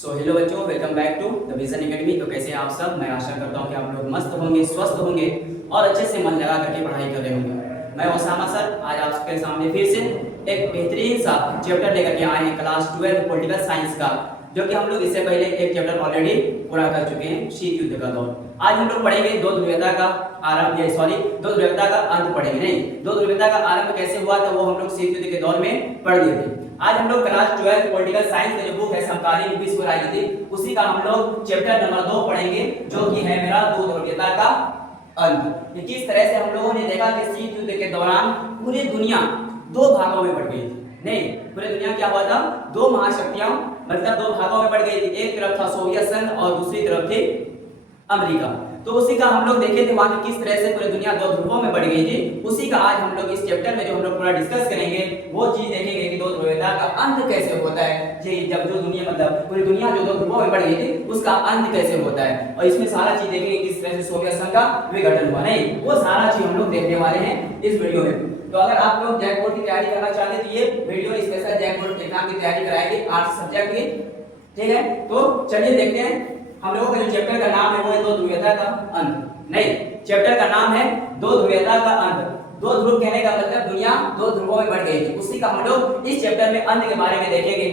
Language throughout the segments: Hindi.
सो हेलो बच्चों, welcome back to the Vision Academy. तो कैसे हैं आप सब? मैं आशा करता हूं कि आप लोग मस्त होंगे, स्वस्थ होंगे और अच्छे से मन लगा करके पढ़ाई कर रहे होंगे। मैं ओसामा सर आज आपके सामने फिर से एक बेहतरीन सा चैप्टर लेकर के आए हैं क्लास 12 पॉलिटिकल साइंस का, जो कि हम लोग इससे पहले एक चैप्टर ऑलरेडी पूरा कर चुके हैं, शीत युद्ध का दौर। आज हम लोग पढ़ेंगे दो ध्रुवीयता का आरंभ, दो ध्रुवीयता का अंत पढ़ेंगे। नहीं, दो ध्रुवीयता का आरंभ कैसे हुआ था वो हम लोग शीत युद्ध के दौर में पढ़ लिए थे। आज हम लोग क्लास 12 पॉलिटिकल साइंस की जो बुक है समकालीन विश्व राजनीति, उसी का हम लोग चैप्टर नंबर 2 पढ़ेंगे, जो कि है मेरा दो ध्रुवीयता का अंत। ये किस तरह से हम लोगों ने देखा कि शीत युद्ध के दौरान पूरी दुनिया दो भागों में बढ़ गई थी। नहीं, पूरी दुनिया क्या हुआ था? दो महाशक्तियां मतलब दो भागों में बढ़ गई थी। एक तरफ था सोवियत संघ और दूसरी तरफ थी अमेरिका। तो उसी का हम लोग देखे थे वहां किस तरह से पूरी दुनिया दो ध्रुवों में बढ़ गई थी। उसी का आज हम लोग इस चैप्टर में जो हम लोग पूरा डिस्कस करेंगे वो चीज देखेंगे कि दो ध्रुवीयता का अंत कैसे होता है। जी, जब जो दुनिया मतलब पूरी दुनिया जो दो ध्रुवों में बढ़ गई थी उसका अंत कैसे होता है, और इसमें सारा चीज देखेंगे किस तरह से सोवियत संघ का विघटन हुआ। नहीं, वो सारा चीज हम लोग देखने वाले हैं इस वीडियो में। तो अगर आप लोग जैक बोर्ड की तैयारी करना चाहते हैं तो ये video special JAC board exam की तैयारी कराएगी 8 सब्जेक्ट की। ठीक है, तो चलिए देखते हैं। हम लोगों का जो चैप्टर का नाम है वो है दो ध्रुवीयता का अंत। नहीं, चैप्टर का नाम है दो ध्रुवीयता का अंत। दो ध्रुव कहने का मतलब दुनिया दो ध्रुवों में बढ़ गई थी। उसी का हम लोग इस चैप्टर में अंत के बारे में देखेंगे,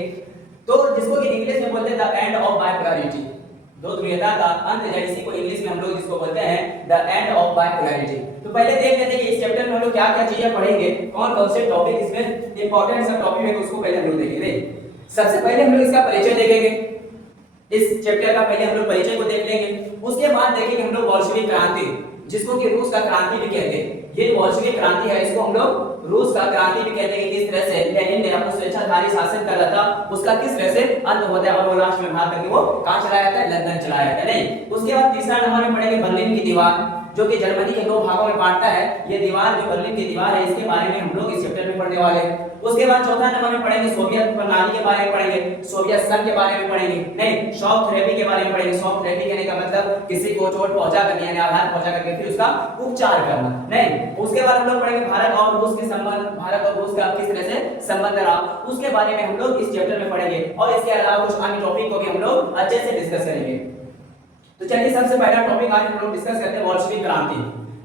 तो जिसको कि इंग्लिश में बोलते हैं द एंड ऑफ बाइपोलैरिटी। दो ध्रुवीयता का अंत है, इसी को इंग्लिश में हम लोग जिसको बोलते हैं द एंड ऑफ बाइपोलैरिटी। तो पहले देख लेते हैं कि इस चैप्टर में हम लोग क्या क्या चीजें पढ़ेंगे, कौन कौन से टॉपिक इसमें इंपॉर्टेंट सब टॉपिक है, उसको पहले हम लोग देखेंगे। सबसे पहले हम लोग इसका परिचय देखेंगे। इस चैप्टर का पहले हम लोग परिचय को देख लेंगे। उसके बाद देखेंगे हम लोग बोल्शेविक क्रांति, जिसको कि रूस का क्रांति भी कहते हैं। ये बोल्शेविक क्रांति है, इसको हम लोग रूस का क्रांति भी कहते हैं। किस तरह से लेनिन ने अपना स्वेच्छाधारी शासन कर रहा था, उसका किस तरह से अंत होता है और वो राष्ट्र में भाग करके वो कहां चला जाता है? लंदन चला जाता है। नहीं, उसके बाद तीसरा नंबर में पढ़ेंगे बर्लिन की दीवार, जो कि जर्मनी के दो भागों में बांटता है। ये दीवार जो बर्लिन की दीवार है, इसके बारे में हम लोग इस चैप्टर में पढ़ने वाले हैं। उसके बाद चौथा नंबर में पढ़ेंगे सोवियत प्रणाली के बारे में पढ़ेंगे, सोवियत संघ के बारे में पढ़ेंगे। नहीं, शॉक थेरेपी के बारे में पढ़ेंगे। शॉक थेरेपी कहने का मतलब किसी को चोट पहुंचा करके यानी आघात पहुंचा करके फिर उसका उपचार करना। नहीं, उसके बाद हम लोग पढ़ेंगे भारत और रूस के संबंध, भारत और रूस का किस तरह से संबंध रहा, उसके बारे में हम लोग इस चैप्टर में पढ़ेंगे। और इसके अलावा कुछ अन्य टॉपिक को भी हम लोग अच्छे से डिस्कस करेंगे। तो चलिए सबसे पहला टॉपिक आज हम लोग डिस्कस करते हैं बोल्शेविक क्रांति,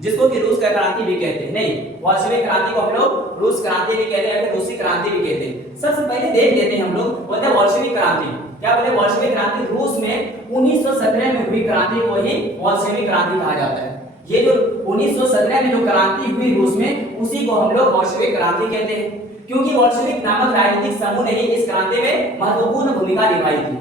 जिसको कि रूस का क्रांति भी कहते हैं। नहीं, बोल्शेविक क्रांति को हम लोग रूस क्रांति भी कहते हैं, रूसी क्रांति भी कहते हैं। सबसे पहले देख लेते हैं हम लोग बोलते हैं बोल्शेविक क्रांति। क्या बोलते हैं? बोल्शेविक क्रांति रूस में 1917 में हुई क्रांति को ही बोल्शेविक क्रांति कहा जाता है। ये जो 1917 में जो क्रांति हुई रूस में, उसी को हम लोग बोल्शेविक क्रांति कहते हैं, क्योंकि बोल्शेविक नामक राजनीतिक समूह ने ही इस क्रांति में महत्वपूर्ण भूमिका निभाई थी।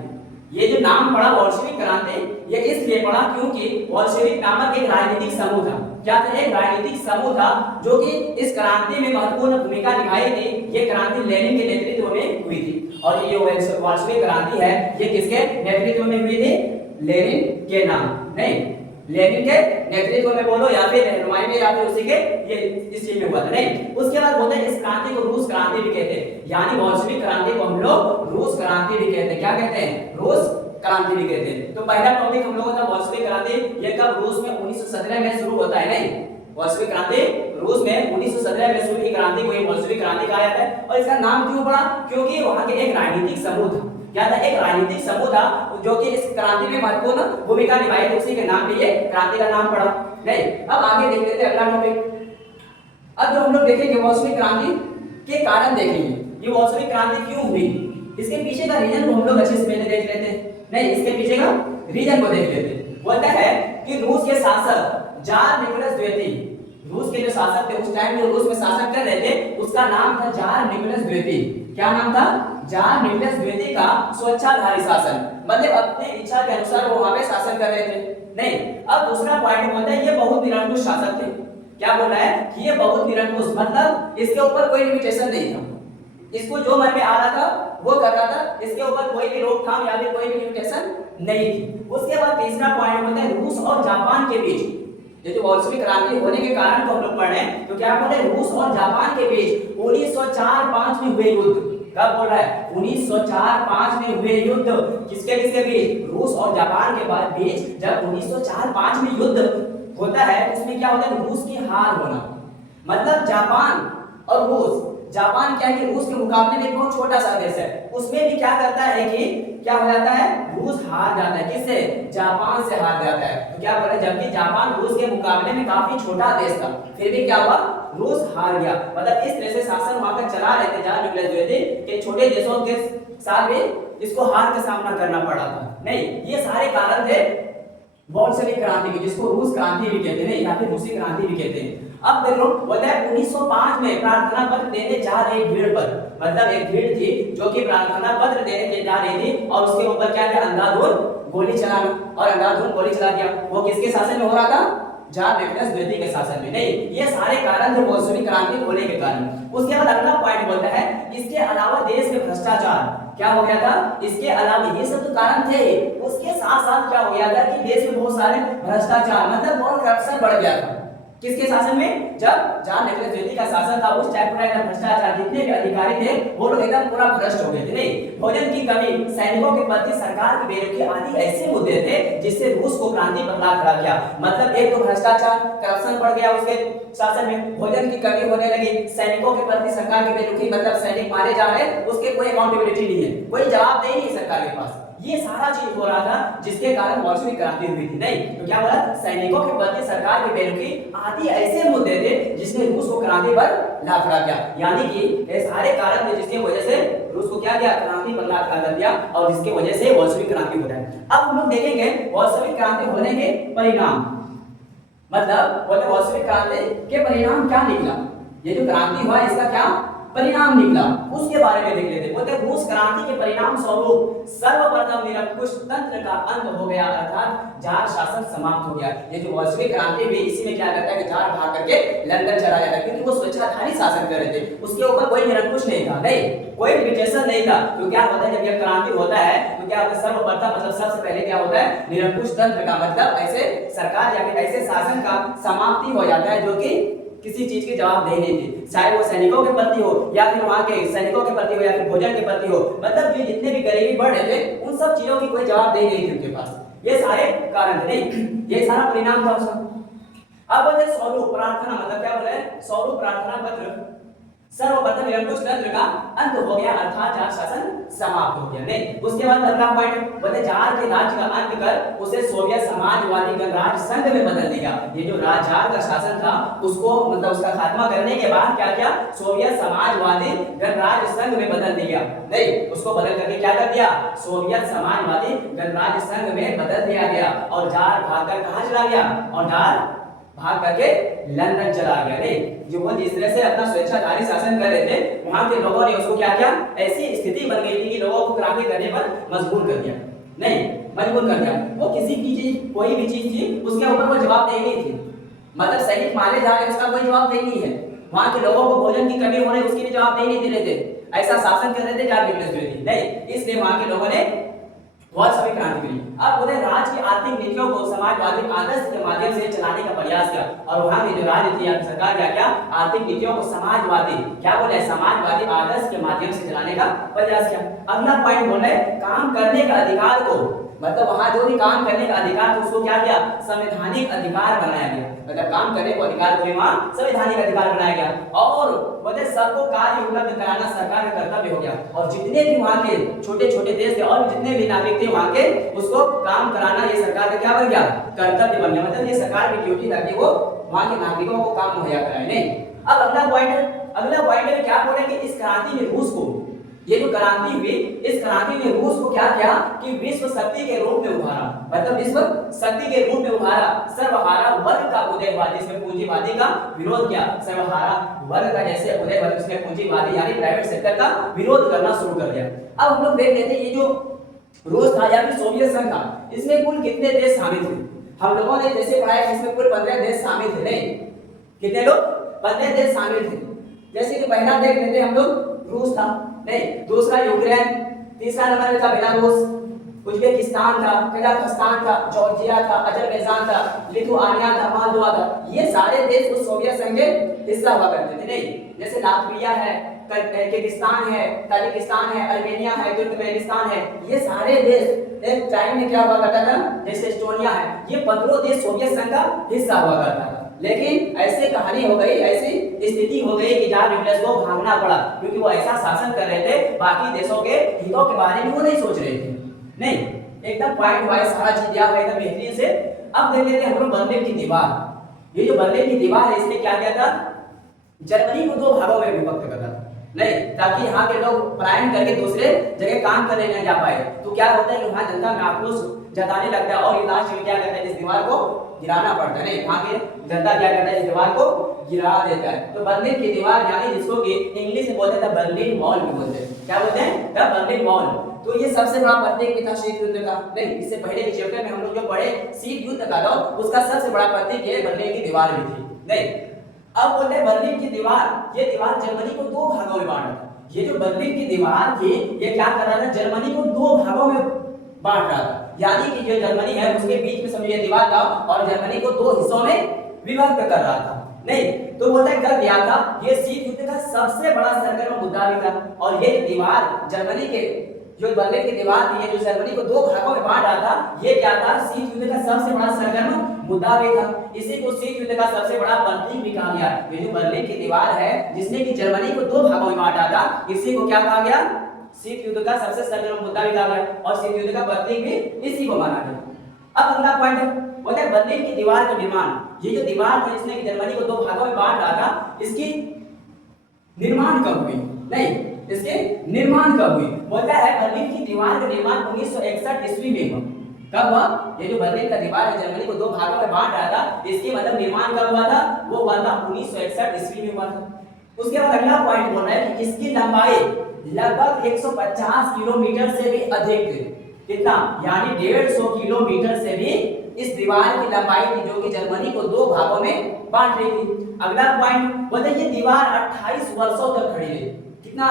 ये जो नाम पड़ा बोल्शेविक क्रांति, ये इसलिए पड़ा क्योंकि बोल्शेविक नामक एक राजनीतिक समूह था। क्या था? एक राजनीतिक समूह था जो कि इस क्रांति में महत्वपूर्ण भूमिका निभाई थी। ये क्रांति लेनिन के नेतृत्व में हुई थी। और ये बोल्शेविक क्रांति है, ये किसके नेतृत्व में हुई थी? लेनिन के नाम, नहीं, लेनिन के नेतृत्व में बोलो या फिर नुमाइंदे या फिर उसी के ये इस चीज में हुआ था। नहीं, उसके बाद बोलते हैं इस क्रांति को रूस क्रांति भी कहते हैं, यानी बोल्शेविक क्रांति को हम लोग रूस क्रांति भी कहते हैं। क्या कहते हैं? रूस क्रांति भी कहते हैं। तो पहला टॉपिक हम लोगों का बोल्शेविक क्रांति, ये कब रूस में 1917 में शुरू होता है। नहीं, बोल्शेविक क्रांति रूस में 1917 में शुरू हुई क्रांति को ही बोल्शेविक क्रांति कहा जाता है। और इसका नाम क्यों पड़ा? क्योंकि वहां के एक राजनीतिक समूह था। क्या था? एक राजनीतिक समूह था जो कि इस क्रांति में महत्वपूर्ण भूमिका निभाई थी, उसी के नाम पे ये क्रांति का नाम पड़ा। नहीं, अब आगे देख लेते हैं अगला टॉपिक। अब जो हम लोग देखेंगे बोल्शेविक क्रांति के कारण देखेंगे, ये बोल्शेविक क्रांति क्यों हुई, इसके पीछे का रीजन को हम लोग अच्छे से पहले देख लेते हैं। नहीं, इसके पीछे का रीजन को देख लेते हैं। बोलता है कि रूस के शासक जार निकोलस द्वितीय, रूस के जो शासक थे उस टाइम जो रूस में शासन कर रहे थे, उसका नाम था जार निकोलस द्वितीय। क्या नाम था? जार निकोलस द्वितीय का स्वेच्छाधारी शासन, मतलब अपनी इच्छा के अनुसार वो वहां पे शासन कर रहे थे। नहीं, अब दूसरा पॉइंट बोलता है ये बहुत निरंकुश शासक थे। क्या बोल रहा है? कि ये बहुत निरंकुश, मतलब इसके ऊपर कोई लिमिटेशन नहीं था, इसको जो मन में आ रहा था वो कर रहा था, इसके ऊपर कोई भी रोकथाम या फिर कोई भी लिमिटेशन नहीं थी। उसके बाद तीसरा पॉइंट बोलता है रूस और जापान के बीच, ये जो बोल्शेविक क्रांति होने के कारण को हम लोग पढ़ रहे हैं, तो क्या बोल रहे हैं? रूस और जापान के बीच 1904-05 में हुए युद्ध। कब बोल रहा है? 1904-05 में हुए युद्ध, किसके किसके बीच? रूस और जापान के बीच। जब 1904-05 में युद्ध होता है उसमें क्या होता है? रूस की हार होना, मतलब जापान और रूस, जापान क्या है कि रूस के मुकाबले में बहुत छोटा सा देश है, उसमें भी क्या करता है कि क्या हो जाता है, रूस हार जाता है। किससे? जापान से हार जाता है। तो क्या बोले, जबकि जापान रूस के मुकाबले में काफी छोटा देश था, फिर भी क्या हुआ, रूस हार गया। मतलब इस तरह से शासन वहां का चला रहे थे जहां न्यूक्लियस जो थे कि छोटे देशों के साथ भी इसको हार का सामना करना पड़ा था। नहीं, ये सारे कारण थे बोल्शेविक क्रांति की, जिसको रूस क्रांति भी कहते हैं या फिर रूसी क्रांति भी कहते हैं। अब देखो बोलता है 1905 में प्रार्थना पत्र देने जा रही भीड़ पर, मतलब एक भीड़ थी जो कि प्रार्थना पत्र देने जा रही थी और उसके ऊपर क्या किया, अंधाधुंध गोली चलाना, और अंधाधुंध गोली चला दिया। वो किसके शासन में हो रहा था, जार निकोलस द्वितीय के शासन में। नहीं, ये सारे कारण थे बोल्शेविक क्रांति होने के कारण। उसके बाद अगला पॉइंट बोलता है इसके अलावा देश में भ्रष्टाचार क्या हो गया था, इसके अलावा ये सब तो कारण थे, उसके साथ साथ क्या हो गया था कि देश में बहुत सारे भ्रष्टाचार, मतलब बहुत करप्शन बढ़ गया था। किसके शासन में, जब जार निकोलस द्वितीय का शासन था, उस टाइप का एकदम भ्रष्टाचार, जितने भी अधिकारी थे वो लोग एकदम पूरा भ्रष्ट हो गए थे। नहीं, भोजन की कमी, सैनिकों के प्रति सरकार की बेरुखी आदि ऐसे मुद्दे थे जिससे रूस को क्रांति पर ला खड़ा किया। मतलब एक तो भ्रष्टाचार, करप्शन बढ़ गया उसके शासन में, भोजन की कमी होने लगी, सैनिकों के प्रति सरकार की बेरुखी, मतलब सैनिक मारे जा रहे हैं, उसके कोई अकाउंटेबिलिटी नहीं है, कोई जवाबदेही नहीं सरकार के पास। ये सारा चीज हो रहा था जिसके कारण बोल्शेविक क्रांति हुई थी। नहीं, तो क्या बोला, सैनिकों के प्रति सरकार की बेरुखी आदि ऐसे मुद्दे थे जिसने रूस को क्रांति पर ला खड़ा किया। यानी कि ये सारे कारण थे जिसकी वजह से रूस को क्या किया, क्रांति पर ला खड़ा कर दिया, और जिसकी वजह से बोल्शेविक क्रांति हो रहा है। अब हम लोग देखेंगे बोल्शेविक क्रांति होने के परिणाम, मतलब बोल्शेविक क्रांति के परिणाम क्या निकला, ये जो क्रांति हुआ इसका क्या परिणाम निकला, उसके बारे में देख लेते हैं। बोलते हैं रूस क्रांति के परिणाम स्वरूप सर्वप्रथम निरंकुश तंत्र का अंत हो गया, अर्थात जार शासन समाप्त हो गया। ये जो बोल्शेविक क्रांति हुई इसी में क्या करता है कि जार भाग करके लंदन चला जाता है, क्योंकि वो स्वेच्छाधारी शासन कर रहे थे, उसके ऊपर कोई निरंकुश नहीं था, नहीं कोई लिमिटेशन नहीं था। तो क्या होता है जब यह क्रांति होता है तो क्या होता है, सर्वप्रथम मतलब सबसे पहले क्या होता है, निरंकुश तंत्र का मतलब ऐसे सरकार या फिर ऐसे शासन का समाप्ति हो जाता है जो कि किसी चीज की जवाबदेही नहीं थी, चाहे वो सैनिकों के प्रति हो या फिर वहां के सैनिकों के प्रति हो या फिर भोजन के प्रति हो, मतलब ये जितने भी गरीबी बढ़ रहे थे उन सब चीजों की कोई जवाबदेही नहीं थी उनके पास। ये सारे कारण थे, नहीं ये सारा परिणाम था उसका। अब बोले स्वरूप प्रार्थना, मतलब क्या बोले, स्वरूप प्रार्थना पत्र सर्वप्रथम निरंकुश तंत्र का अंत हो गया, अर्थात जार शासन समाप्त हो गया। नहीं, उसके बाद अगला पॉइंट बोले जार के राज्य का अंत कर उसे सोवियत समाजवादी गणराज्य संघ में बदल दिया। ये जो जार का शासन था उसको मतलब उसका खात्मा करने के बाद क्या किया, सोवियत समाजवादी गणराज्य संघ में बदल दिया। नहीं, उसको बदल करके क्या कर दिया, सोवियत समाजवादी गणराज्य संघ में बदल दिया गया, और जार भागकर कहां चला गया, और जार भाग करके लंदन चला गया। नहीं, जो वो जिस तरह से अपना स्वेच्छाधारी शासन कर रहे थे वहां के लोगों ने उसको क्या किया, ऐसी स्थिति बन गई थी कि लोगों को क्रांति करने पर मजबूर कर दिया। नहीं, मजबूर कर दिया, वो किसी भी चीज कोई भी चीज थी उसके ऊपर वो जवाबदेही नहीं थी, मतलब सैनिक मारे जा रहे उसका कोई जवाबदेही नहीं है, वहां के लोगों को भोजन की कमी हो रही उसकी भी जवाबदेही नहीं दे रहे थे, ऐसा शासन कर रहे थे जार निकोलस द्वितीय। नहीं, इसलिए वहां के लोगों ने बोल्शेविक क्रांति हुई। अब बोले राज्य की आर्थिक नीतियों को समाजवादी आदर्श के माध्यम से चलाने का प्रयास किया, और वहां की जो राज्य थी सरकार क्या किया, आर्थिक नीतियों को समाजवादी क्या बोले, समाजवादी आदर्श के माध्यम से चलाने का प्रयास किया। अगला पॉइंट बोले काम करने का अधिकार को, मतलब वहां जो भी काम करने का अधिकार था उसको क्या किया, संवैधानिक अधिकार बनाया गया, मतलब काम करने को अधिकार को वहां संवैधानिक अधिकार बनाया गया, और बोले सबको कार्य उपलब्ध कराना सरकार का कर्तव्य हो गया, और जितने भी वहां के छोटे छोटे देश के और जितने भी नागरिक थे वहां के उसको काम कराना ये सरकार का क्या बन गया, कर्तव्य बन गया, मतलब ये सरकार की ड्यूटी था कि वो वहां के नागरिकों को काम मुहैया कराए। नहीं, अब अगला पॉइंट में क्या बोलेंगे, इस क्रांति ने रूस को, ये जो क्रांति हुई इस क्रांति ने रूस को क्या किया कि विश्व शक्ति के रूप में उभारा, मतलब विश्व शक्ति के रूप में उभारा। सर्वहारा वर्ग का उदय हुआ जिसमें पूंजीवादी का विरोध किया, सर्वहारा वर्ग का जैसे उदय हुआ उसमें पूंजीवादी यानी प्राइवेट सेक्टर का विरोध करना शुरू कर दिया। अब हम लोग देख लेते हैं ये जो रूस था या फिर सोवियत संघ था इसमें कुल कितने देश शामिल थे। हम लोगों ने जैसे पढ़ा है इसमें कुल 15 देश शामिल थे। नहीं, कितने लोग, 15 देश शामिल थे। जैसे कि पहला देख लेते हम लोग रूस था, नहीं दूसरा यूक्रेन, तीसरा नंबर पे था बेलारूस, उज्बेकिस्तान था, कजाकिस्तान था, जॉर्जिया था, अजरबैजान था, लिथुआनिया था, मोल्दोवा था। ये सारे देश उस सोवियत संघ के हिस्सा हुआ करते थे। नहीं, जैसे लातविया है, किर्गिस्तान है, ताजिकिस्तान है, अर्मेनिया है, तुर्कमेनिस्तान है, ये सारे देश एक टाइम में क्या हुआ करता था, जैसे एस्टोनिया है, ये 15 देश सोवियत संघ का हिस्सा हुआ करता था। लेकिन ऐसे कहानी हो गई, ऐसी स्थिति हो गई कि जार निकोलस को भागना पड़ा, क्योंकि वो ऐसा शासन कर रहे थे बाकी देशों के हितों के बारे में वो नहीं सोच रहे थे। नहीं, एकदम पॉइंट वाइज सारा चीज दिया हुआ है एकदम बेहतरीन से। अब देख लेते हैं हम लोग बर्लिन की दीवार। ये जो बर्लिन की दीवार है इसने क्या किया था, जर्मनी को दो भागों में विभक्त कर था, नहीं, ताकि यहाँ के लोग पलायन करके दूसरे जगह काम करने न जा पाए। तो क्या होता है कि वहाँ जनता में आक्रोश जताने लगता है और लास्ट में क्या करता है, इस दीवार को गिराना पड़ता है। नहीं, वहाँ के जनता क्या करता है, इस दीवार को गिरा देता है। तो बर्लिन की दीवार यानी जिसको कि इंग्लिश में बोलते हैं बर्लिन वॉल भी बोलते हैं, क्या बोलते हैं, द बर्लिन वॉल। तो ये सबसे बड़ा प्रतीक भी था शीत युद्ध का। नहीं, इससे पहले के चैप्टर में हम लोग जो पढ़े शीत युद्ध का था उसका सबसे बड़ा प्रतीक ये बर्लिन की दीवार भी थी। नहीं, अब बोलते हैं बर्लिन की दीवार, ये दीवार जर्मनी को दो भागों में बांटा था। ये जो बर्लिन की दीवार थी ये क्या कर रहा था, जर्मनी को दो भागों में बांट रहा था। यानी कि जो जर्मनी है उसके बीच में समझो ये दीवार था और जर्मनी को दो हिस्सों में विभक्त कर रहा था। नहीं, तो बोलते हैं कब याद था, ये शीत युद्ध का सबसे बड़ा सरगर्म मुद्दा भी था। और ये दीवार जर्मनी के जो बर्लिन की दीवार थी, ये जो जर्मनी को दो भागों में बांट रहा था, ये क्या था, शीत युद्ध का सबसे बड़ा सरगर्म मुद्दा भी था। इसी को शीत युद्ध का सबसे बड़ा प्रतीक भी कहा गया। ये जो बर्लिन की दीवार है जिसने कि जर्मनी को दो भागों में बांटा था, इसी को क्या कहा गया, शीत युद्ध का सबसे सरगर्म मुद्दा भी कहा गया और शीत युद्ध का प्रतीक भी इसी को माना गया। अब अगला पॉइंट है, बोलते हैं बर्लिन की दीवार का निर्माण। ये जो दीवार है जिसने कि जर्मनी को दो भागों में बांट रहा था, इसकी निर्माण कब हुई, नहीं, इसके निर्माण कब हुई। बोलता है बर्लिन की दीवार का निर्माण 1961 ईस्वी में हुआ। कब हुआ, ये जो बर्लिन का दीवार है जर्मनी को दो भागों में बांट रहा था, इसके मतलब निर्माण कब हुआ था, वो हुआ था 1961 ईस्वी में हुआ था। उसके बाद अगला पॉइंट बोल रहा है कि इसकी लंबाई लगभग 150 किलोमीटर से भी अधिक थी। कितना, यानी 150 किलोमीटर से भी इस दीवार की लंबाई थी जो कि जर्मनी को दो भागों में बांट रही थी। अगला पॉइंट बोलते हैं ये दीवार 28 वर्षों तक खड़ी रही। कितना,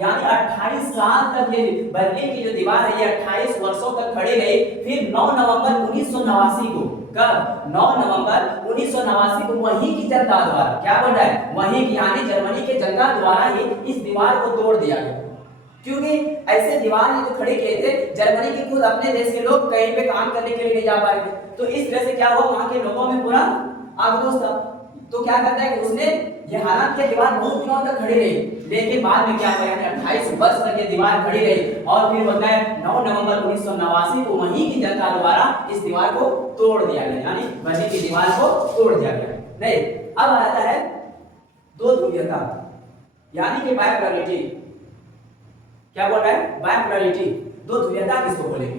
यानी 28 साल तक ये बर्लिन की जो दीवार है ये 28 वर्षों तक खड़ी रही। फिर 9 नवंबर 1989 को, कब, 9 नवंबर 1989 को वहीं की जनता द्वारा, क्या बोल रहा है, वहीं की यानी जर्मनी के जनता द्वारा ही इस दीवार को तोड़ दिया गया। क्योंकि ऐसे दीवार ये जो खड़े किए थे, जर्मनी के खुद अपने देश के लोग कहीं पे काम करने के लिए नहीं जा पाए थे। तो इस तरह से क्या हुआ, वहां के लोगों में पूरा आक्रोश था। तो क्या करता है कि उसने ये, हालांकि ये दीवार बहुत दिनों तक खड़ी रही, लेकिन बाद में क्या हुआ, यानी 28 वर्ष तक ये दीवार खड़ी रही और फिर होता है 9 नवंबर 1989 को वहीं की जनता द्वारा इस दीवार को तोड़ दिया गया, यानी बर्लिन की दीवार को तोड़ दिया गया। नहीं, अब आता है दो ध्रुवीयता, यानी कि बायपोलैरिटी। क्या बोल रहा है, बायपोलैरिटी, दो ध्रुवीयता किसको बोलेंगे,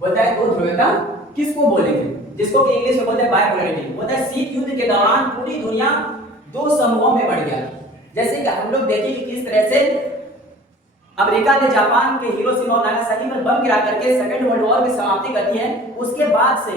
बोलता है दो ध्रुवीयता किसको बोलेंगे, जिसको कि इंग्लिश में बोलते हैं बायपोलैरिटी। बोलता है शीत युद्ध के दौरान पूरी दुनिया दो समूहों में बढ़ गया। जैसे कि हम लोग देखें कि किस तरह से अमेरिका ने जापान के हिरोशिमा और नागासाकी पर बम गिरा करके सेकंड वर्ल्ड वॉर की समाप्ति कर दी है। उसके बाद से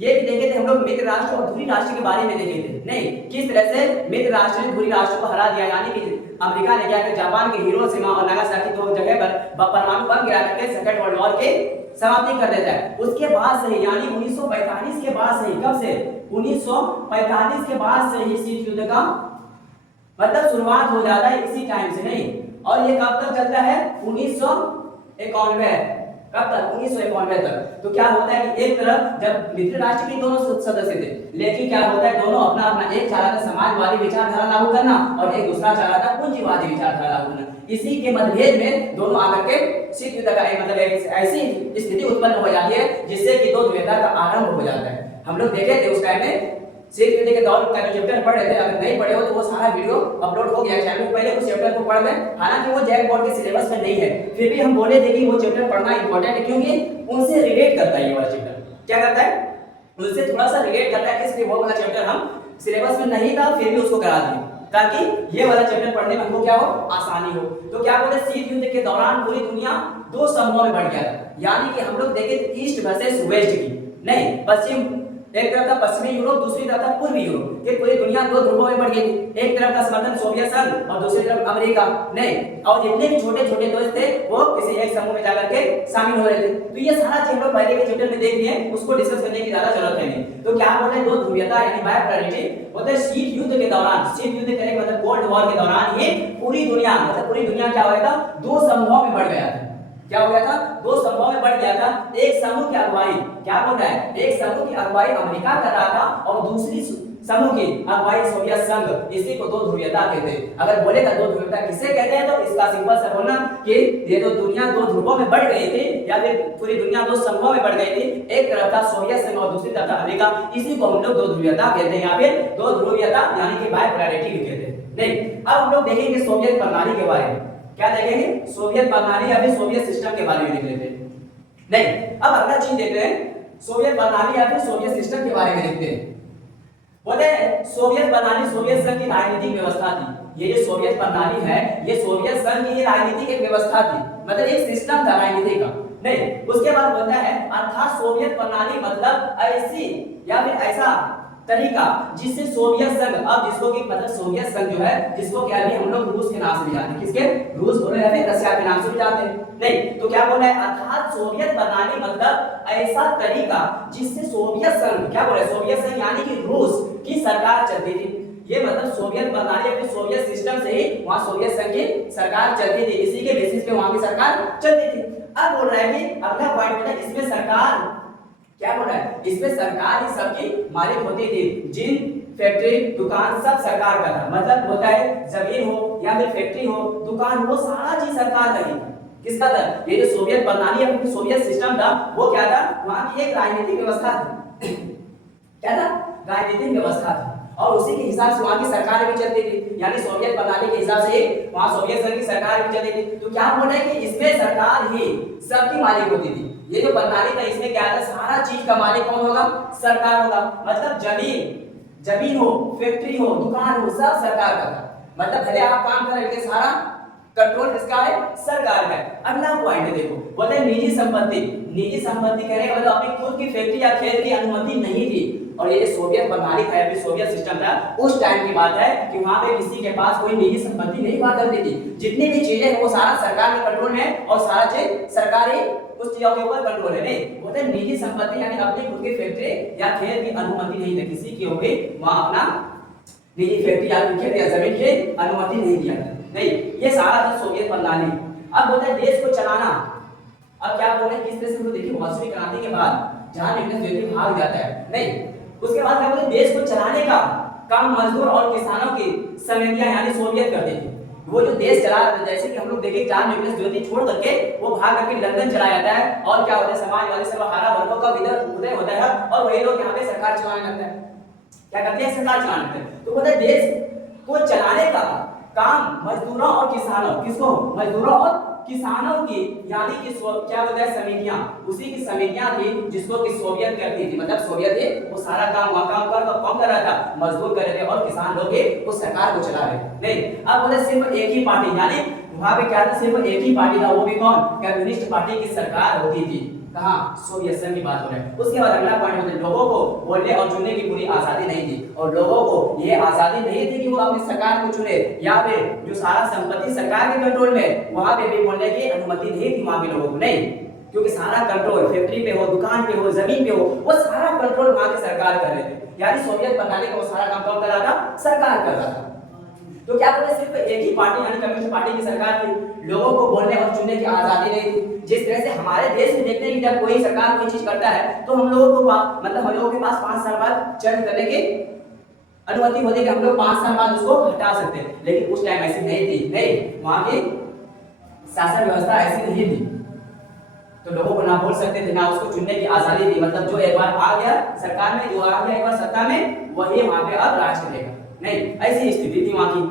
ये भी देखे थे हम लोग मित्र राष्ट्र और धुरी राष्ट्र के बारे में देखे थे। नहीं, किस तरह से मित्र राष्ट्र ने धुरी राष्ट्र को हरा दिया, यानी कि अमेरिका ने क्या किया, जापान के हिरोशिमा और नागासाकी दो जगह पर परमाणु बम गिरा करके सेकंड वर्ल्ड वॉर के समाप्ति कर देता है। उसके बाद से यानी 1945 के बाद से, कब से, 1945 के बाद से ही शीत युद्ध का मतलब शुरुआत हो जाता है, इसी टाइम से। नहीं, और ये कब तक चलता है, 1991, कब तक, 1991 तक। तो क्या होता है कि एक तरफ जब मित्र राष्ट्र के दोनों सदस्य थे, लेकिन क्या होता है दोनों अपना अपना, एक चाह रहा था समाजवादी विचारधारा लागू करना और एक दूसरा चाह रहा था पूंजीवादी विचारधारा लागू करना। इसी के मतभेद में दोनों आकर के शीत युद्ध का मतलब एक ऐसी स्थिति उत्पन्न हो जाती है जिससे कि दो ध्रुवीयता का आरंभ हो जाता है। हम लोग देखे थे उस टाइम में शीत युद्ध के दौर का जो चैप्टर पढ़ रहे थे, अगर नहीं पढ़े हो तो वो सारा वीडियो अपलोड हो गया चैनल पे, पहले उस चैप्टर को पढ़ लें। हालांकि वो जैक बोर्ड के सिलेबस में नहीं है, फिर भी हम बोले थे कि वो चैप्टर पढ़ना इंपॉर्टेंट है क्योंकि उनसे रिलेट करता है ये वाला चैप्टर। क्या करता है, उनसे थोड़ा सा रिलेट करता है, इसलिए वो वाला चैप्टर हम सिलेबस में नहीं था फिर भी उसको करा दिए ताकि ये वाला चैप्टर पढ़ने में हमको क्या हो, आसानी हो। तो क्या बोले, शीत युद्ध के दौरान पूरी दुनिया दो समूहों में बढ़ गया था, यानी कि हम लोग देखें ईस्ट वर्सेस वेस्ट की, नहीं, पश्चिम, एक तरफ था पश्चिमी यूरोप, दूसरी तरफ था पूर्वी यूरोप। ये पूरी दुनिया दो ध्रुवों में बढ़ गई थी, एक तरफ का समर्थन सोवियत संघ और दूसरी तरफ अमेरिका। नहीं, और जितने भी छोटे छोटे देश थे वो किसी एक समूह में जाकर के शामिल हो रहे थे। तो ये सारा चीज हम लोग पहले के चैप्टर में देख लिए, उसको डिस्कस करने की ज्यादा जरूरत है नहीं। तो क्या बोलते हैं, दो ध्रुवीयता यानी बायपोलैरिटी। बोलते हैं शीत युद्ध के दौरान, शीत युद्ध के मतलब कोल्ड वॉर के दौरान ये पूरी दुनिया, मतलब पूरी दुनिया क्या हो गया था, दो समूहों में बढ़ गया था। क्या हो गया था, दो समूहों में बढ़ गया था। एक समूह की अगुवाई, क्या बोल रहा है, एक समूह की अगुवाई अमेरिका कर रहा था और दूसरी समूह की अगुवाई सोवियत संघ। इसी को दो ध्रुवीयता कहते हैं। अगर बोलेगा दो ध्रुवीयता किसे कहते हैं, तो इसका सिंपल सा बोलना कि ये जो दुनिया दो ध्रुवों में बढ़ गई थी, या फिर पूरी दुनिया दो समूहों में बढ़ गई थी, एक तरफ था सोवियत संघ और दूसरी तरफ था अमेरिका। इसी को हम लोग दो ध्रुवीयता कहते हैं, या फिर दो ध्रुवीयता यानी कि बाइपोलैरिटी भी कहते हैं। नहीं, अब हम लोग देखेंगे सोवियत प्रणाली के बारे में। क्या देखेंगे, सोवियत प्रणाली या फिर सोवियत सिस्टम के बारे में देख लेते हैं। नहीं, अब अगला चीज देख रहे हैं, सोवियत प्रणाली या फिर सोवियत सिस्टम के बारे में देखते हैं। बोलते हैं सोवियत प्रणाली सोवियत संघ की राजनीतिक व्यवस्था थी। ये जो सोवियत प्रणाली है, ये सोवियत संघ की राजनीतिक एक व्यवस्था थी, मतलब एक सिस्टम था राजनीति का। नहीं, उसके बाद बोलता है अर्थात सोवियत प्रणाली मतलब ऐसी या फिर ऐसा तरीका जिससे सोवियत संघ, अब जिसको कि मतलब सोवियत संघ जो है, जिसको क्या अभी हम लोग रूस के नाम से भी जानते हैं, किसके, रूस बोले या फिर रशिया के नाम से भी जानते हैं। नहीं, तो क्या बोला है, अर्थात सोवियत प्रणाली मतलब ऐसा तरीका जिससे सोवियत संघ, क्या बोले, सोवियत संघ यानी कि रूस की सरकार चलती थी। ये मतलब सोवियत प्रणाली या फिर सोवियत सिस्टम से ही वहां सोवियत संघ की सरकार चलती थी, इसी के बेसिस पे वहां की सरकार चलती थी। अब बोल रहा है कि अगला पॉइंट बोला इसमें सरकार, क्या बोल रहा है, इसमें सरकार ही सबकी मालिक होती थी। जिन फैक्ट्री दुकान सब सरकार का था, मतलब होता है जमीन हो या फिर फैक्ट्री हो, दुकान हो, सारा चीज सरकार का ही। किसका था, ये जो सोवियत प्रणाली या फिर सोवियत सिस्टम था, वो क्या था, वहां की एक राजनीतिक व्यवस्था थी। क्या था, राजनीतिक व्यवस्था थी, और उसी के हिसाब से वहां की सरकार भी चलती थी। यानी सोवियत प्रणाली के हिसाब से वहां सोवियत संघ की सरकार भी चलती थी। तो क्या बोल रहे हैं कि इसमें सरकार ही सबकी मालिक होती थी। ये जो प्रणाली था, इसमें क्या था, सारा चीज का मालिक कौन होगा, सरकार होगा। मतलब जमीन हो, फैक्ट्री हो, दुकान हो, सब सरकार का था। मतलब भले आप काम कर रहे थे, सारा कंट्रोल किसका है, सरकार का है। अगला पॉइंट देखो, बोलते हैं निजी संपत्ति। निजी संपत्ति कह रहे हैं मतलब अपनी खुद की फैक्ट्री या खेत की अनुमति नहीं थी। और ये सोवियत प्रणाली था या फिर सोवियत सिस्टम था, उस टाइम की बात है कि वहां पे किसी के पास कोई निजी संपत्ति नहीं हुआ करती थी। जितनी भी चीजें हैं वो सारा सरकार के कंट्रोल में, और सारा चीज सरकारी उस चीजों के ऊपर कंट्रोल है। नहीं, बोलते हैं निजी संपत्ति यानी अपनी खुद की फैक्ट्री या खेत की अनुमति नहीं थी किसी की होगी, वहां अपना निजी फैक्ट्री या खेत या जमीन की अनुमति नहीं दिया था। नहीं, ये सारा था सोवियत प्रणाली। अब बोलते हैं देश को चलाना। अब क्या बोल रहे हैं, किस तरह से, देखिए मौसमी क्रांति के बाद जहां निकले व्यक्ति भाग जाता है। नहीं, उसके बाद क्या बोलते हैं, देश को चलाने का काम मजदूर और किसानों की समितियां यानी सोवियत करती थी। वो जो देश चला, जैसे कि हम लोग देखें जॉन न्यूक्लियस ज्योति छोड़ करके वो भाग करके लंदन चला जाता है, और क्या होता है, समाजवादी सर्वहारा वर्गों का उदय होता है, और वही लोग यहाँ पे सरकार चलाने लगते हैं। क्या करते हैं, सरकार चलाने लगते हैं। तो बोलते हैं देश को चलाने का काम मजदूरों और किसानों, किसको, मजदूरों और किसानों की यानी कि क्या बोलते हैं, समितियां, उसी की समितियां थी जिसको कि सोवियत करती थी। मतलब सोवियत ही वो सारा काम वहां काम कौन कर रहा था, मजदूर कर रहे थे, और किसान लोग ही उस सरकार को चला रहे थे। नहीं, अब बोले सिर्फ एक ही पार्टी, यानी वहां पे क्या था, सिर्फ एक ही पार्टी था, वो भी कौन, कम्युनिस्ट पार्टी की सरकार होती थी। कहां, सोवियत संघ की बात हो रही है। उसके बाद अगला पॉइंट होता है लोगों को बोलने और चुनने की पूरी आजादी नहीं थी, और लोगों को ये आजादी नहीं थी कि वो अपनी सरकार को चुने, या फिर जो सारा संपत्ति सरकार के कंट्रोल में, वहां पे भी बोलने की अनुमति नहीं थी वहां के लोगों को। नहीं, क्योंकि सारा कंट्रोल फैक्ट्री पे हो, दुकान पे हो, जमीन पे हो, वो सारा कंट्रोल वहां की सरकार कर रहे थे। यानी सोवियत प्रणाली का वो सारा काम कौन कर रहा था, सरकार कर रहा था। तो क्या बोले, सिर्फ एक ही पार्टी यानी कम्युनिस्ट पार्टी की सरकार थी, लोगों को बोलने और चुनने की आजादी नहीं थी। जिस तरह से हमारे देश में देखते हैं कि जब कोई सरकार कोई चीज करता है तो हम लोगों को मतलब हम लोगों के पास 5 साल बाद चेंज करने की अनुमति होती है कि हम लोग 5 साल बाद उसको हटा सकते हैं, लेकिन उस टाइम ऐसी नहीं थी। नहीं, वहां की शासन व्यवस्था ऐसी नहीं थी, तो लोगों को ना बोल सकते थे, ना उसको चुनने की आजादी थी। मतलब जो एक बार आ गया सरकार में, जो आ गया एक बार सत्ता में, वही वहां पे अब राज करेगा। नहीं, ऐसी स्थिति थी वहां की।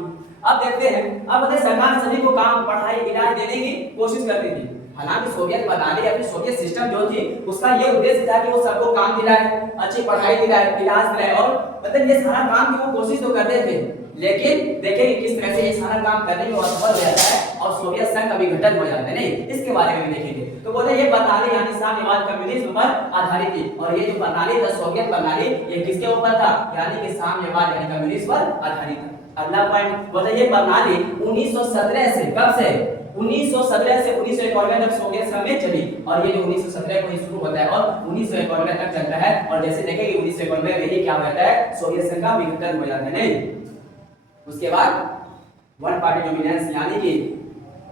अब देखते हैं, अब बताइए सरकार सभी को काम, पढ़ाई, इलाज देने की कोशिश करती थी। हालांकि सोवियत प्रणाली या फिर सोवियत सिस्टम जो थी, उसका ये उद्देश्य था कि वो सबको काम दिलाए, अच्छी पढ़ाई दिलाए, इलाज दिलाए, और मतलब ये सारा काम की वो कोशिश तो करते थे। लेकिन देखेंगे किस तरह से ये सारा काम करने में असफल हो जाता है और सोवियत संघ का विघटन हो जाता है। नहीं, इसके बारे में देखेंगे। तो बोले ये प्रणाली यानी साम्यवाद कम्युनिज्म पर आधारित थी, और ये जो प्रणाली था सोवियत प्रणाली, ये किसके ऊपर था, यानी कि साम्यवाद यानी कम्युनिज्म पर आधारित था। अगला पॉइंट बोले ये प्रणाली 1917 से, कब से, 1917 से 1991 तक सोवियत संघ में चली, और ये जो 1917 को ही शुरू होता है और 1991 तक चलता है। और जैसे देखेंगे 1991 में ही क्या होता है, सोवियत संघ का विघटन हो जाता है। नहीं, उसके बाद वन पार्टी डोमिनेंस यानी कि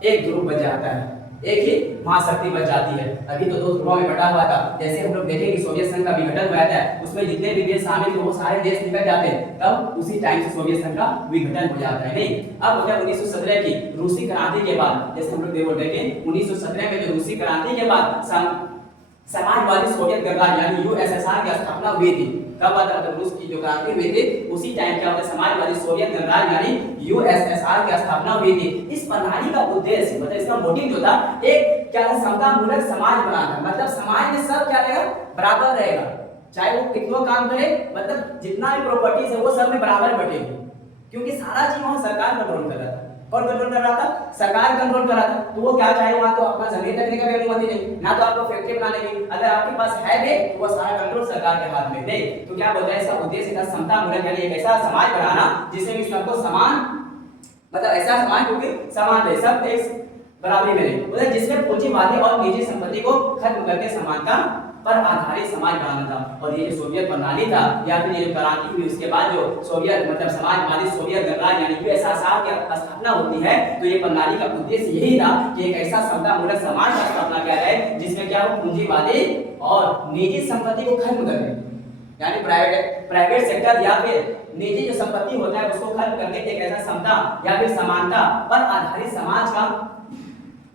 एक ध्रुव बच जाता है। एक ही महाशक्ति बच जाती है। अभी तो दो ध्रुवों में बटा हुआ था, जैसे हम लोग देखेंगे सोवियत संघ का विघटन हुआ था, उसमें जितने भी देश शामिल थे वो सारे देश निकल जाते हैं, तब उसी टाइम से सोवियत संघ का विघटन हो जाता है। नहीं, अब हो गया 1917 की रूसी क्रांति के बाद, जैसे हम लोग देखें 1917 में जो रूसी क्रांति के बाद समाजवादी सोवियत गणराज्य यानी यूएसएसआर की स्थापना हुई थी। कब हुआ था? मतलब रूस की जो क्रांति हुई थी उसी टाइम क्या होता है, समाजवादी सोवियत गणराज्य यानी यूएसएसआर की स्थापना हुई थी। इस प्रणाली का उद्देश्य मतलब इसका मोटिव जो था, एक क्या था, समतामूलक समाज बनाना। मतलब समाज में सब क्या रहेगा, बराबर रहेगा, चाहे वो कितना काम करे, मतलब जितना भी प्रॉपर्टीज है वो सब में बराबर बटेगी, क्योंकि सारा चीज वहां सरकार कंट्रोल कर रहा था। कौन कंट्रोल कर रहा था? सरकार कंट्रोल कर रहा था। तो वो क्या चाहे वहां तो अपना जमीन रखने का भी अनुमति नहीं, ना तो आपको फैक्ट्री बनाने की, अगर आपके पास है भी तो वो सारा कंट्रोल सरकार के हाथ में। नहीं तो क्या बोलता है, इसका उद्देश्य था समतामूलक यानी एक ऐसा समाज बनाना जिसमें कि सबको समान, मतलब ऐसा समाज क्योंकि समान रहे, सब एक बराबरी में रहे, मतलब जिसमें पूंजीवादी और निजी संपत्ति को खत्म करके समानता पर आधारित समाज बनाना था। और ये जो सोवियत प्रणाली था या फिर ये जो क्रांति हुई उसके बाद जो सोवियत मतलब समाजवादी सोवियत गणराज्य यानी यूएसएसआर की स्थापना होती है, तो ये प्रणाली का उद्देश्य यही था कि एक ऐसा समतामूलक समाज की स्थापना किया जाए जिसमें क्या हो, पूंजीवादी और निजी संपत्ति को खत्म कर दे, यानी प्राइवेट सेक्टर या फिर निजी जो संपत्ति होता है उसको खत्म करके एक ऐसा समता या फिर समानता पर आधारित समाज का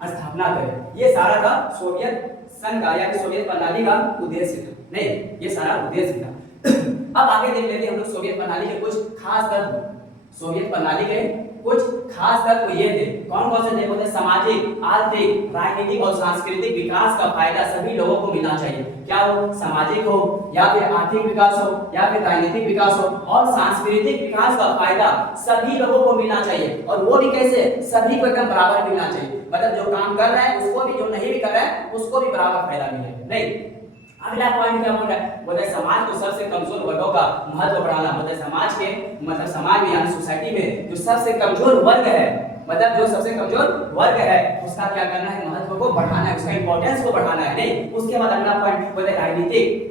स्थापना करे। ये सारा था सोवियत संघ का या फिर सोवियत प्रणाली का उद्देश्य था। नहीं, ये सारा उद्देश्य था। अब आगे देख लेते हैं हम लोग सोवियत प्रणाली के कुछ खास तत्व। सोवियत प्रणाली के कुछ खास तत्व ये थे, कौन कौन से थे? बोलते सामाजिक, आर्थिक, राजनीतिक और सांस्कृतिक विकास का फायदा सभी लोगों को मिलना चाहिए। क्या हो, सामाजिक हो या फिर आर्थिक विकास हो या फिर राजनीतिक विकास हो और सांस्कृतिक विकास का फायदा सभी लोगों को मिलना चाहिए। और वो भी कैसे? सभी को एकदम बराबर मिलना चाहिए, मतलब जो काम कर रहा है उसको भी, जो नहीं भी कर रहा है उसको भी बराबर फायदा मिले। नहीं, अगला पॉइंट क्या बोल रहा है? बोलते हैं समाज को सबसे कमजोर वर्गों का महत्व बढ़ाना। बोलते हैं समाज के मतलब समाज में यानी सोसाइटी में जो सबसे कमजोर वर्ग है, मतलब जो सबसे कमजोर वर्ग है उसका क्या करना है, महत्व को बढ़ाना है, उसका इंपॉर्टेंस को बढ़ाना है। नहीं, उसके बाद अगला पॉइंट बोलते हैं राजनीतिक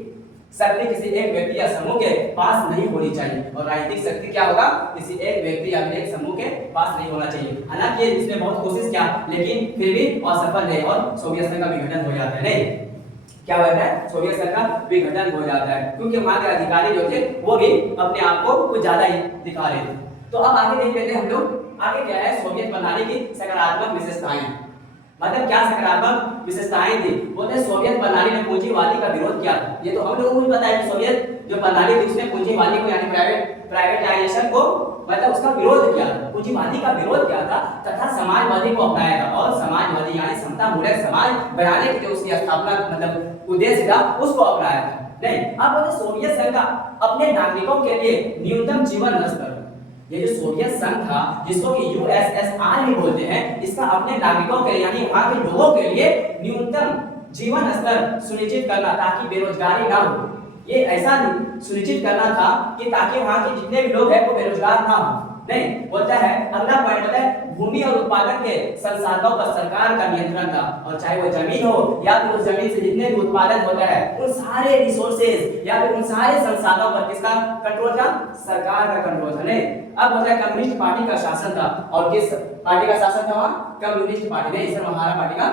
शक्ति किसी एक व्यक्ति या समूह के पास नहीं होनी चाहिए। और राजनीतिक शक्ति क्या होगा, किसी एक व्यक्ति या फिर एक समूह के पास नहीं होना चाहिए। हालांकि इसने बहुत कोशिश किया लेकिन फिर भी असफल रहे और सोवियत संघ का विघटन हो जाता है। नहीं, क्या होता है, सोवियत संघ का विघटन हो जाता है क्योंकि वहां के अधिकारी जो थे वो भी अपने आप को कुछ ज्यादा ही दिखा रहे थे। तो अब आगे देख लेते हैं हम लोग, आगे क्या है सोवियत प्रणाली की सकारात्मक विशेषताएं। मतलब क्या सकारात्मक विशेषताएं थी? बोलते हैं सोवियत प्रणाली ने पूंजीवादी का विरोध किया था। ये तो हम लोगों को भी पता है कि सोवियत जो प्रणाली थी उसने पूंजीवादी को यानी प्राइवेटाइजेशन को मतलब उसका विरोध किया था, पूंजीवादी का विरोध किया था तथा समाजवादी को अपनाया था। और समाजवादी यानी समतामूलक समाज बनाने की जो उसकी स्थापना मतलब उद्देश्य था उसको अपनाया था। नहीं, अब बोलते सोवियत संघ का अपने नागरिकों के लिए न्यूनतम जीवन स्तर, ये जो सोवियत संघ था जिसको कि यूएसएसआर भी बोलते हैं, इसका अपने नागरिकों के लिए यानी वहां के लोगों के लिए न्यूनतम जीवन स्तर सुनिश्चित करना ताकि बेरोजगारी ना हो। ये ऐसा सुनिश्चित करना था कि ताकि वहां के जितने भी लोग हैं वो बेरोजगार ना हो। नहीं, बोलता है अगला पॉइंट बोलता है भूमि और उत्पादन के संसाधनों पर सरकार का नियंत्रण था। और चाहे वो जमीन हो या फिर उस जमीन से जितने भी उत्पादन होता है उन सारे रिसोर्सेज या फिर उन सारे संसाधनों पर किसका कंट्रोल था? सरकार का कंट्रोल था। नहीं, अब होता है कम्युनिस्ट पार्टी का शासन था। और किस पार्टी का शासन था वहां? Communist party. नहीं, सर हमारा पार्टी का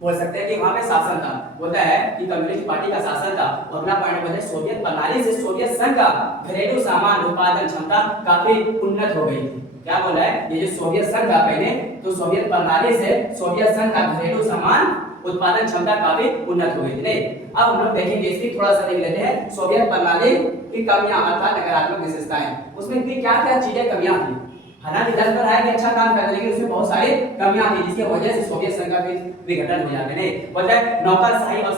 बोल सकते हैं कि वहां पे शासन था। बोलता है कि कम्युनिस्ट पार्टी का शासन था। और अगला पॉइंट बोलता है सोवियत प्रणाली से सोवियत संघ का घरेलू सामान उत्पादन क्षमता काफी उन्नत हो गई थी। क्या बोल रहा है? ये जो सोवियत संघ का पहले तो सोवियत प्रणाली से सोवियत संघ का घरेलू सामान उत्पादन क्षमता काफी उन्नत हो गई थी। नहीं, अब हम लोग देखेंगे इसकी थोड़ा सा देख लेते हैं सोवियत प्रणाली की कमियां अर्थात नकारात्मक विशेषताएं। उसमें क्या क्या चीजें कमियां थी? हालांकि दस पर है कि अच्छा काम कर रहे लेकिन उसमें बहुत सारी कमियां थी जिसकी वजह से सोवियत संघ का विघटन हो जाते। नहीं, बोलता है नौकरशाही और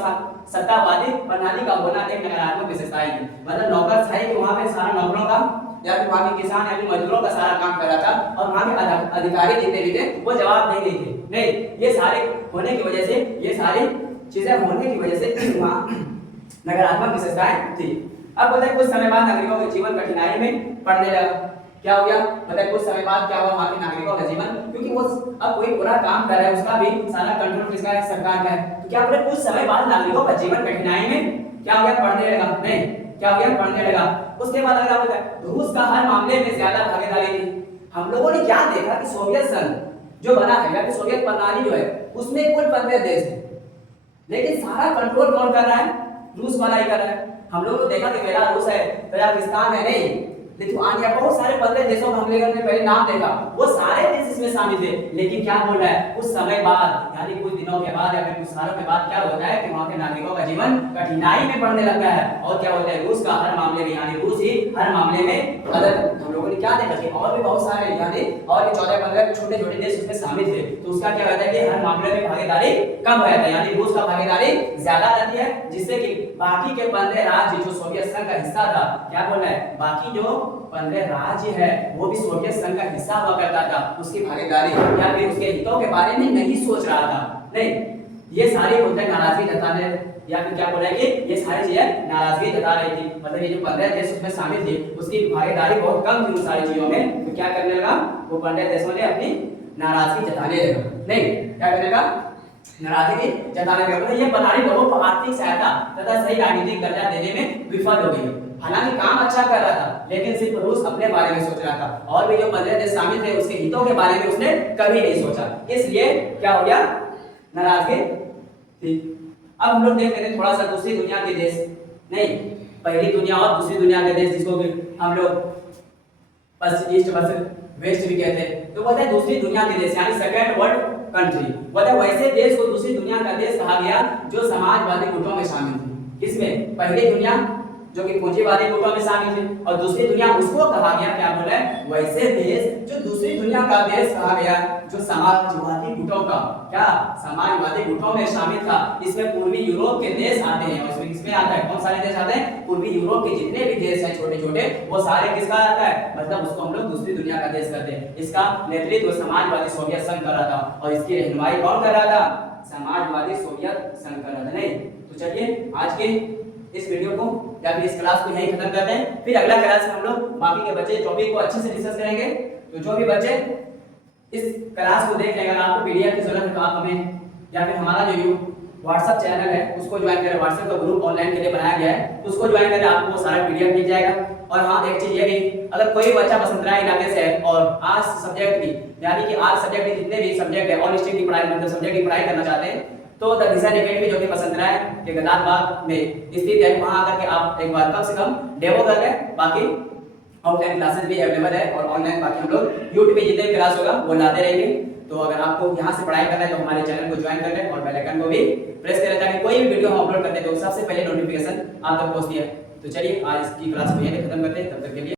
सत्तावादी प्रणाली का होना एक नकारात्मक विशेषता है। मतलब नौकरशाही के वहां पे सारा नौकरों का या फिर वहां के किसान या फिर मजदूरों का सारा काम कर रहा था और वहां के अधिकारी जितने भी थे वो जवाब दे नहीं थे। नहीं, ये सारे होने की वजह से, ये सारी चीजें होने की वजह से वहां नकारात्मक विशेषताएं थी। अब बोलते हैं कुछ समय बाद नागरिकों के जीवन कठिनाई में पड़ने लगा। क्या हो गया? मतलब कुछ समय बाद क्या हुआ वहां के नागरिकों का जीवन, क्योंकि वो अब कोई बुरा काम कर रहा है उसका भी सारा कंट्रोल किसका है? सरकार का है। तो क्या बोले कुछ समय बाद नागरिकों का जीवन कठिनाई में क्या हो गया? पड़ने लगा। नहीं, क्या हो गया? पड़ने लगा। उसके बाद अगला बोलता है रूस का हर मामले में ज्यादा भागीदारी थी। हम लोगों ने क्या देखा कि सोवियत संघ जो बना है, या फिर सोवियत प्रणाली जो है उसमें कुल 15 देश है, लेकिन सारा कंट्रोल कौन कर रहा है? रूस वाला ही कर रहा है। हम लोग तो देखा कि बेलारूस है, कजाकिस्तान है, नहीं, लिथुआनिया, बहुत सारे 15 देशों का हम लोगों ने पहले नाम देखा, वो सारे देश इसमें शामिल थे। लेकिन क्या बोल रहा है, कुछ समय बाद यानी कुछ दिनों के बाद या फिर कुछ सालों के बाद क्या होता है कि वहां के नागरिकों का जीवन कठिनाई में पड़ने लगता है। और क्या होता है, रूस का हर मामले में यानी रूस ही हर मामले में अलग, हम लोगों ने क्या देखा कि और भी बहुत सारे यानी और भी 14-15 छोटे छोटे देश उसमें शामिल थे। तो उसका क्या होता है कि हर मामले में भागीदारी कम हो जाता है, यानी रूस का भागीदारी ज्यादा रहती है, जिससे कि बाकी के 15 राज्य जो सोवियत संघ का हिस्सा था, क्या बोल रहा है, बाकी जो 15 राज्य है वो भी सोवियत संघ का हिस्सा हुआ करता था, उसकी भागीदारी या फिर उसके हितों के बारे में नहीं सोच रहा था। नहीं, ये सारी होते हैं नाराजगी जताने, या फिर क्या बोल रहा है कि ये सारी चीजें नाराजगी जता रही थी, मतलब ये जो 15 देश उसमें शामिल थे उसकी भागीदारी बहुत कम थी उन सारी चीजों में। तो क्या करने लगा, वो 15 देशों ने अपनी नाराजगी जताने लगा। नहीं, क्या करने लगा, नाराजगी जताने लगा। मतलब ये प्रणाली लोगों को आर्थिक सहायता तथा सही राजनीतिक दर्जा देने में विफल हो गई। हालांकि काम अच्छा कर रहा था, लेकिन सिर्फ रूस अपने बारे में सोच रहा था, और भी जो 15 देश शामिल थे उसके हितों के बारे में उसने कभी नहीं सोचा। इसलिए क्या हो गया, नाराजगी थी। अब हम लोग देख लेते हैं थोड़ा सा दूसरी दुनिया के देश, नहीं, पहली दुनिया और दूसरी दुनिया के देश, जिसको कि हम लोग ईस्ट वर्सेस वेस्ट भी कहते हैं। तो बोलते हैं दूसरी दुनिया के देश यानी सेकंड वर्ल्ड कंट्री। बोलते हैं वैसे देश को दूसरी दुनिया का देश कहा गया जो समाजवादी गुटों में शामिल थे। किसमें, पहली दुनिया जो कि पूंजीवादी गुटों में शामिल थे, और दूसरी दुनिया उसको कहा गया, क्या बोला है, वैसे देश जो दूसरी दुनिया का देश कहा गया जो समाजवादी गुटों का, क्या, समाजवादी गुटों में शामिल था। इसमें पूर्वी यूरोप के देश आते हैं, और इसमें आता है, कौन सारे देश आते हैं, पूर्वी यूरोप के जितने भी देश हैं छोटे छोटे, वो सारे किसका आता है, मतलब उसको हम लोग दूसरी दुनिया का देश कहते हैं। इसका नेतृत्व समाजवादी सोवियत संघ कर रहा था, और इसकी रहनुमाई कौन कर रहा था, समाजवादी सोवियत संघ कर रहा था। नहीं, तो चलिए आज के इस वीडियो को या फिर इस क्लास को यहीं खत्म करते हैं, फिर अगला क्लास में हम लोग बाकी के बच्चे टॉपिक को अच्छे से डिस्कस करेंगे। तो जो भी बच्चे इस क्लास को देख लेंगे, अगर आपको पीडीएफ की जरूरत है तो आप हमें या फिर हमारा जो व्हाट्सएप चैनल है उसको ज्वाइन करें, व्हाट्सएप का ग्रुप ऑनलाइन के लिए बनाया गया है, उसको ज्वाइन करें, आपको वो सारा पीडीएफ मिल जाएगा। और हाँ, एक चीज ये भी, अगर कोई बच्चा बसंतरा इलाके से है और आर्ट्स सब्जेक्ट की यानी कि आर्ट्स सब्जेक्ट के जितने भी सब्जेक्ट है और स्ट्रीम की पढ़ाई मतलब सब्जेक्ट की पढ़ाई करना चाहते हैं, तो द विजन एकेडमी जो कि बसंतरा के गदार बाग में स्थित है, वहां आकर के आप एक बार कम से कम डेमो कर लें। बाकी ऑफलाइन क्लासेस भी अवेलेबल है, और ऑनलाइन बाकी हम लोग YouTube पे जितने क्लास होगा वो लाते रहेंगे। तो अगर आपको यहाँ से पढ़ाई करना है तो हमारे चैनल को ज्वाइन कर लें और बेल आइकन को भी प्रेस करें, ताकि कोई भी वीडियो हम अपलोड करते हैं तो सबसे पहले नोटिफिकेशन आप तक पहुंचती है। तो चलिए आज की क्लास को यहीं खत्म करते हैं, तब तक के लिए